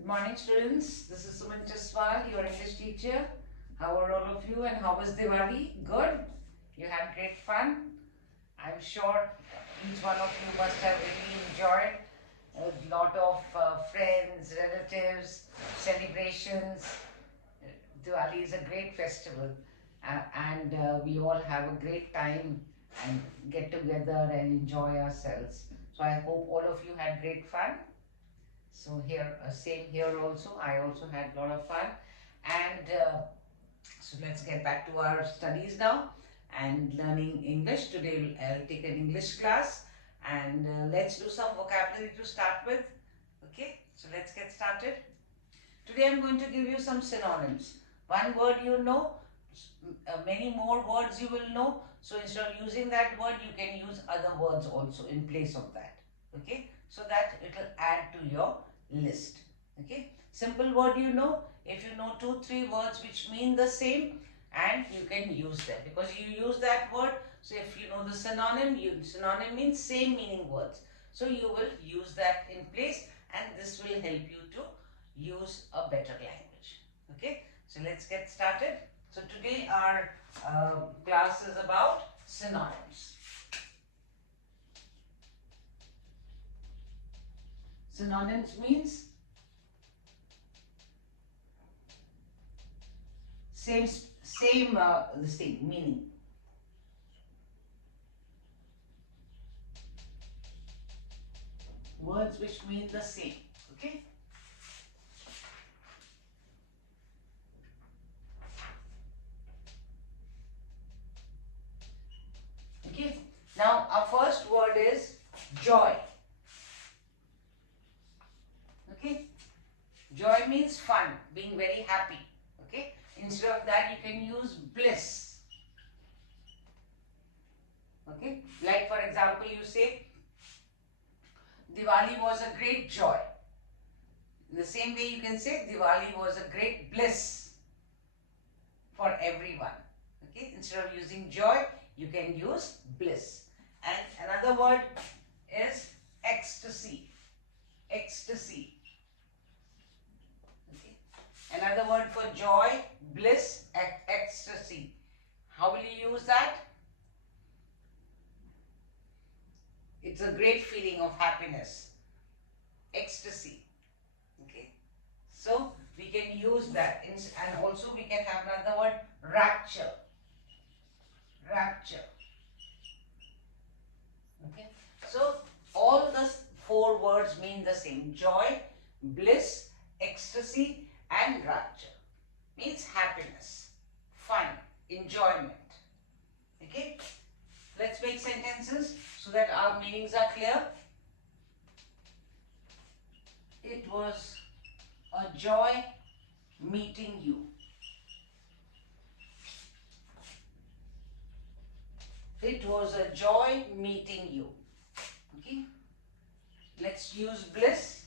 Good morning, students. This is Sumanchaswal, your English teacher. How are all of you and how was Diwali? Good? You had great fun? I'm sure each one of you must have really enjoyed a lot of friends, relatives, celebrations. Diwali is a great festival and we all have a great time and get together and enjoy ourselves. So I hope all of you had great fun. So here, same here also. I also had a lot of fun, and so let's get back to our studies now and learning English. Today I'll take an English class, and let's do some vocabulary to start with. Okay, so let's get started. Today I'm going to give you some synonyms. One word you know, many more words you will know. So instead of using that word, you can use other words also in place of that. Okay, so that it will add to your list. Okay, simple word you know. If you know 2-3 words which mean the same, and you can use them because you use that word. So if you know the synonym, synonym means same meaning words. So you will use that in place, and this will help you to use a better language. Okay, so let's get started. So today our class is about synonyms. Synonyms means same the same meaning. Words which mean the same. Okay. Okay. Now our first word is joy. Okay. Joy means fun, being very happy. Okay. Instead of that, you can use bliss. Okay. Like for example, you say Diwali was a great joy. In the same way, you can say Diwali was a great bliss for everyone. Okay. Instead of using joy, you can use bliss. And another word is ecstasy. Ecstasy. Okay. Another word for joy, bliss, ecstasy. How will you use that? It's a great feeling of happiness. Ecstasy. Okay. So we can use that. And also we can have another word, rapture. Rapture. Okay. So all the 4 words mean the same. Joy, bliss, ecstasy, and rapture. Means happiness, fun, enjoyment. Okay. Let's make sentences so that our meanings are clear. It was a joy meeting you. It was a joy meeting you. Okay. Let's use bliss.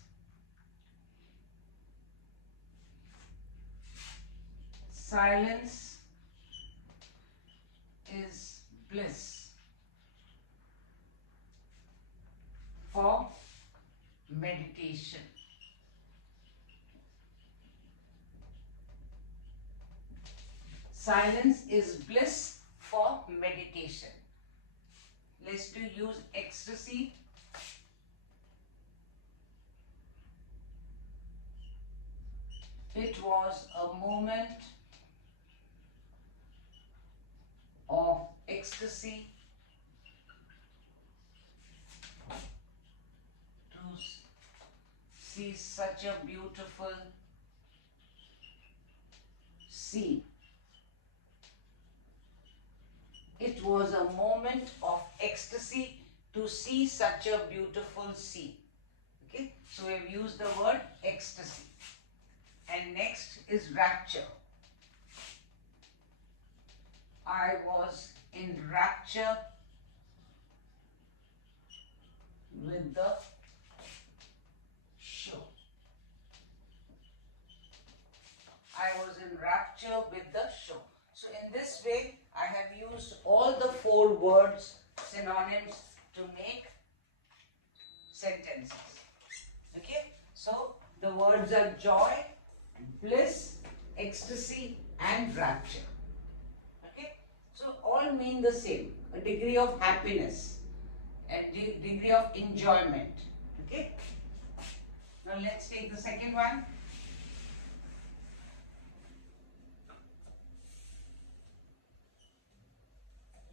Silence is bliss for meditation. Silence is bliss for meditation. Let's use ecstasy. It was a moment of ecstasy to see such a beautiful scene. It was a moment of ecstasy to see such a beautiful scene. Okay, so we've used the word ecstasy. And next is rapture. I was in rapture with the show. I was in rapture with the show. So in this way, I have used all the 4 words, synonyms, to make sentences. Okay. So the The words are joy, bliss, ecstasy and rapture. Okay? So all mean the same. A degree of happiness, a degree of enjoyment. Okay? Now let's take the second one.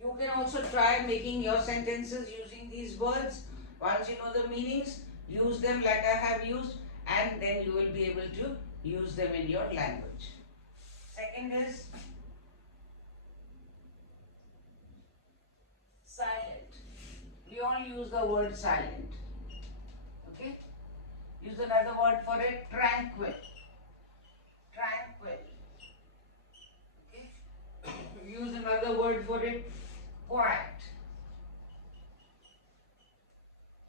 You can also try making your sentences using these words. Once you know the meanings, use them like I have used, and then you will be able to use them in your language. Second is silent. We all use the word silent. Okay? Use another word for it, tranquil. Tranquil. Okay? Use another word for it, quiet.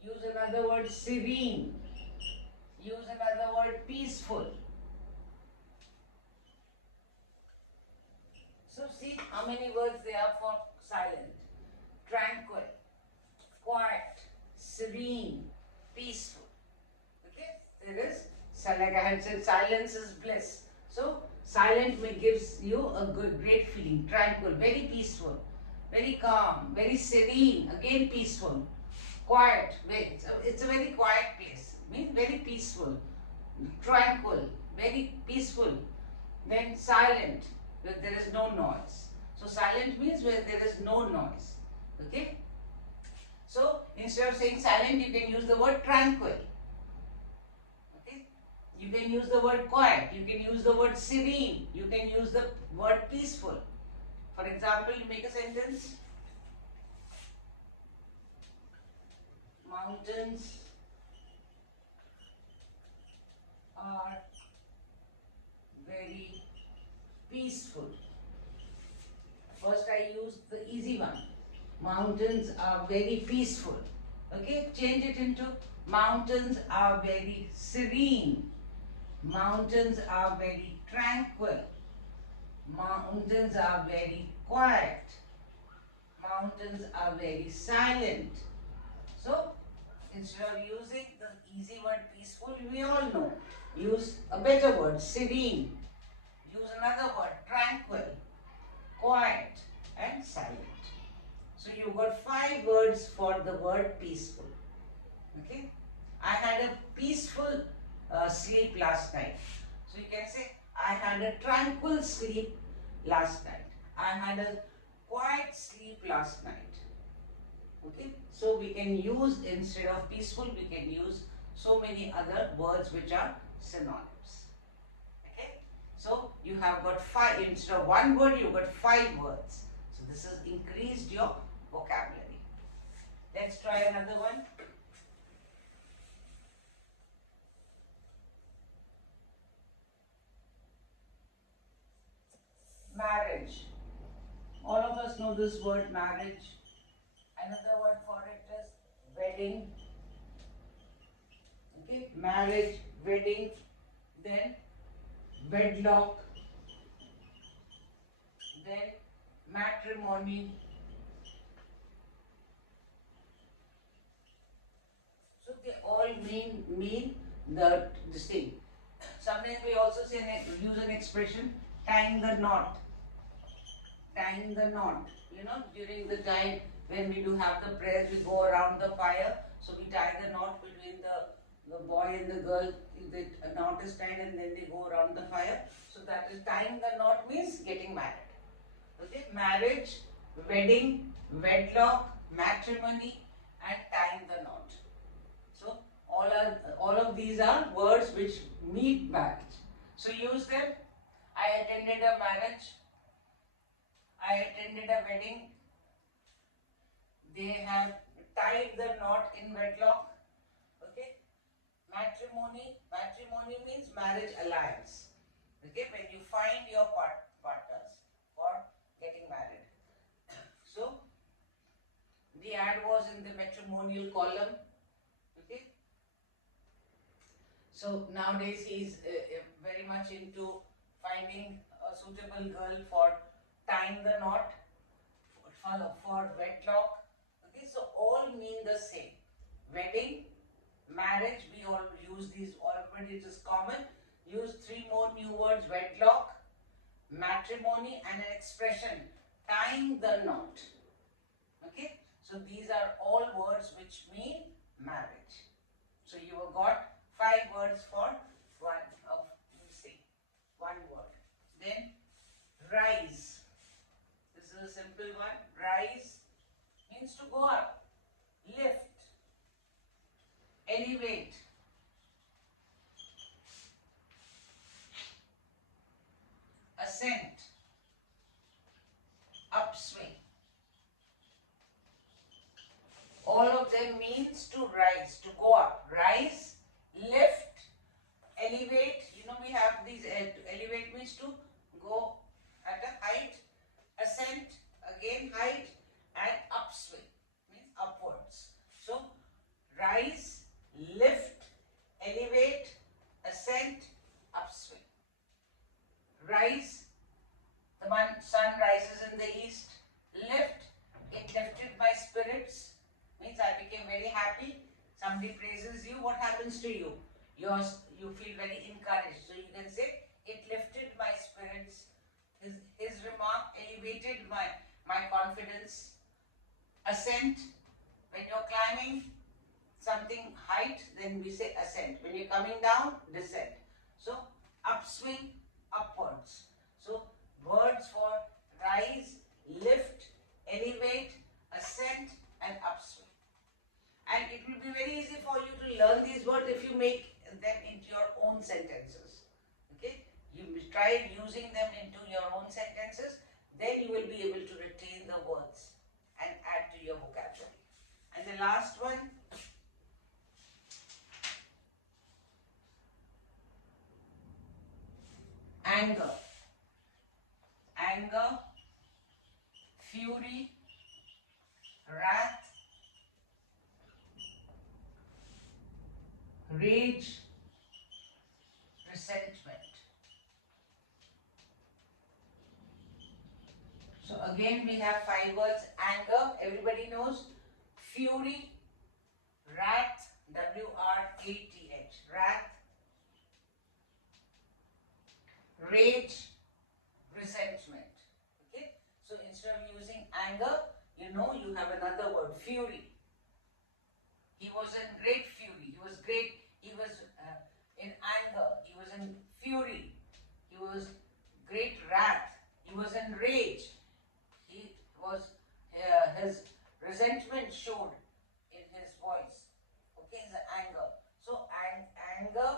Use another word, serene. Use another word, peaceful. So see how many words there are for silent. Tranquil, quiet, serene, peaceful. Okay? There is, so like I had said, silence is bliss. So silent gives you a great feeling. Tranquil, very peaceful, very calm, very serene, again peaceful. Quiet, it's a very quiet place. Means very peaceful, tranquil, very peaceful. Then silent, where there is no noise. So silent means where there is no noise. Okay? So instead of saying silent, you can use the word tranquil. Okay? You can use the word quiet. You can use the word serene. You can use the word peaceful. For example, you make a sentence. Mountains are very peaceful. First I use the easy one. Mountains are very peaceful. Okay, change it into mountains are very serene. Mountains are very tranquil. Mountains are very quiet. Mountains are very silent. So, instead of using the easy word peaceful, we all know. Use a better word, serene. Use another word, tranquil, quiet and silent. So you got 5 words for the word peaceful. Okay? I had a peaceful sleep last night. So you can say, I had a tranquil sleep last night. I had a quiet sleep last night. Okay? So we can use, instead of peaceful, we can use so many other words which are synonyms. Okay? So you have got 5, instead of 1 word, you got 5 words. So this has increased your vocabulary. Let's try another one. Marriage. All of us know this word marriage. Another word for it is wedding. Okay, marriage, wedding, then wedlock, then matrimony. So they all mean this thing. Sometimes we also use an expression, tying the knot. Tying the knot. You know, during the time when we do have the prayers, we go around the fire. So we tie the knot between the boy and the girl. The knot is tied and then they go around the fire. So that is tying the knot means getting married. Okay, marriage, wedding, wedlock, matrimony and tying the knot. So all of these are words which mean marriage. So use them. I attended a marriage. I attended a wedding. They have tied the knot in wedlock. Okay. Matrimony. Matrimony means marriage alliance. Okay. When you find your partners for getting married. So the ad was in the matrimonial column. Okay. So nowadays he is very much into finding a suitable girl for tying the knot, for wedlock. Okay, so all mean the same. Wedding, marriage, we all use these already, it is common. Use 3 more new words: wedlock, matrimony, and an expression, tying the knot. Okay, so these are all words which mean marriage. So you have got 5 words for one word. Then rise. This is a simple one. Rise means to go up, lift, elevate, ascent, upswing. All of them means to rise, to go up. Rise, lift, elevate. You know, we have these, elevate means to go at a height, ascent, again height, and upswing means upwards. So, rise, lift, elevate, ascent, upswing. Rise, the sun rises in the east. Lift, it lifted my spirits, means I became very happy. Somebody praises you, what happens to you? You feel very encouraged. So you can say, it lifted my spirits. His remark elevated my confidence. Ascent, when you're climbing something height, then we say ascent. When you're coming down, descent. So upswing, upwards. So words for rise, lift, elevate, ascent, and upswing. And it will be very easy for you to learn these words if you make them into your own sentences. Okay? You try using them into your own sentences, then you will be able to retain the words and add to your vocabulary. And the last one, anger. Anger, fury, wrath, rage, resentment. So again we have 5 words. Anger, everybody knows. Fury, wrath, W-R-A-T-H, wrath. Rage, resentment. Okay, so instead of using anger, you know, you have another word, fury. He was in great fury. He was in anger. He was in fury. He was great wrath. He was in rage. He was, his resentment showed in his voice. Okay, the anger. So anger,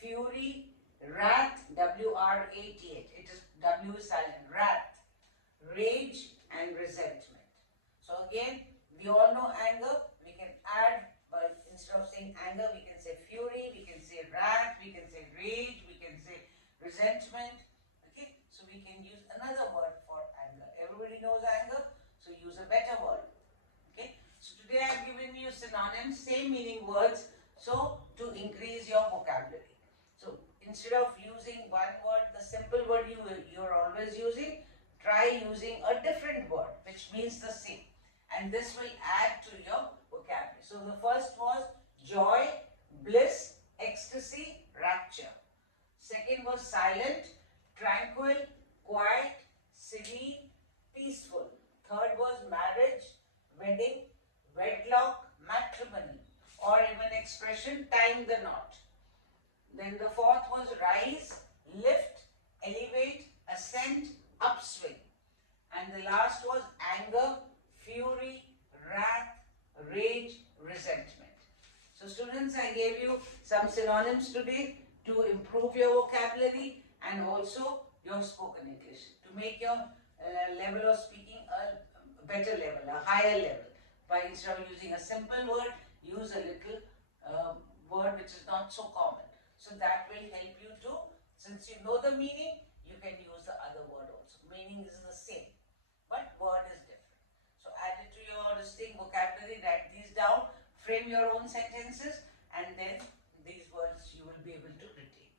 fury, wrath, W-R-A-T-H. It is W silent. Wrath, rage, and resentment. So again, we all know anger. We can add, but instead of saying anger, we can say fury, we can say wrath, we can say rage, we can say resentment. Okay, so we can use another word for anger. Everybody knows anger, so use a better word. Okay, so today I have given you synonyms, same meaning words, so to increase your vocabulary. So instead of using one word, the simple word you're always using, try using a different word which means the same, and this will add to your vocabulary. So the first was joy, bliss, ecstasy, rapture. Second was silent, tranquil, quiet, serene, peaceful. Third was marriage, wedding, wedlock, matrimony, or even expression, tying the knot. Then the fourth was rise, lift, elevate, ascent, upswing. And the last was anger, fury, wrath, rage, resentment. So students, I gave you some synonyms today to improve your vocabulary and also your spoken English, to make your level of speaking a better level, a higher level. By instead of using a simple word, use a little word which is not so common. So that will help you to, since you know the meaning, you can use the other word also. Meaning is the same, but word is different. So add it to your distinct vocabulary, write these down, frame your own sentences, and then these words you will be able to retain.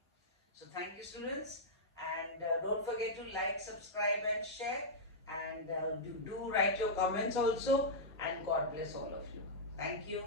So thank you students, and don't forget to like, subscribe and share, and do write your comments also, and God bless all of you. Thank you.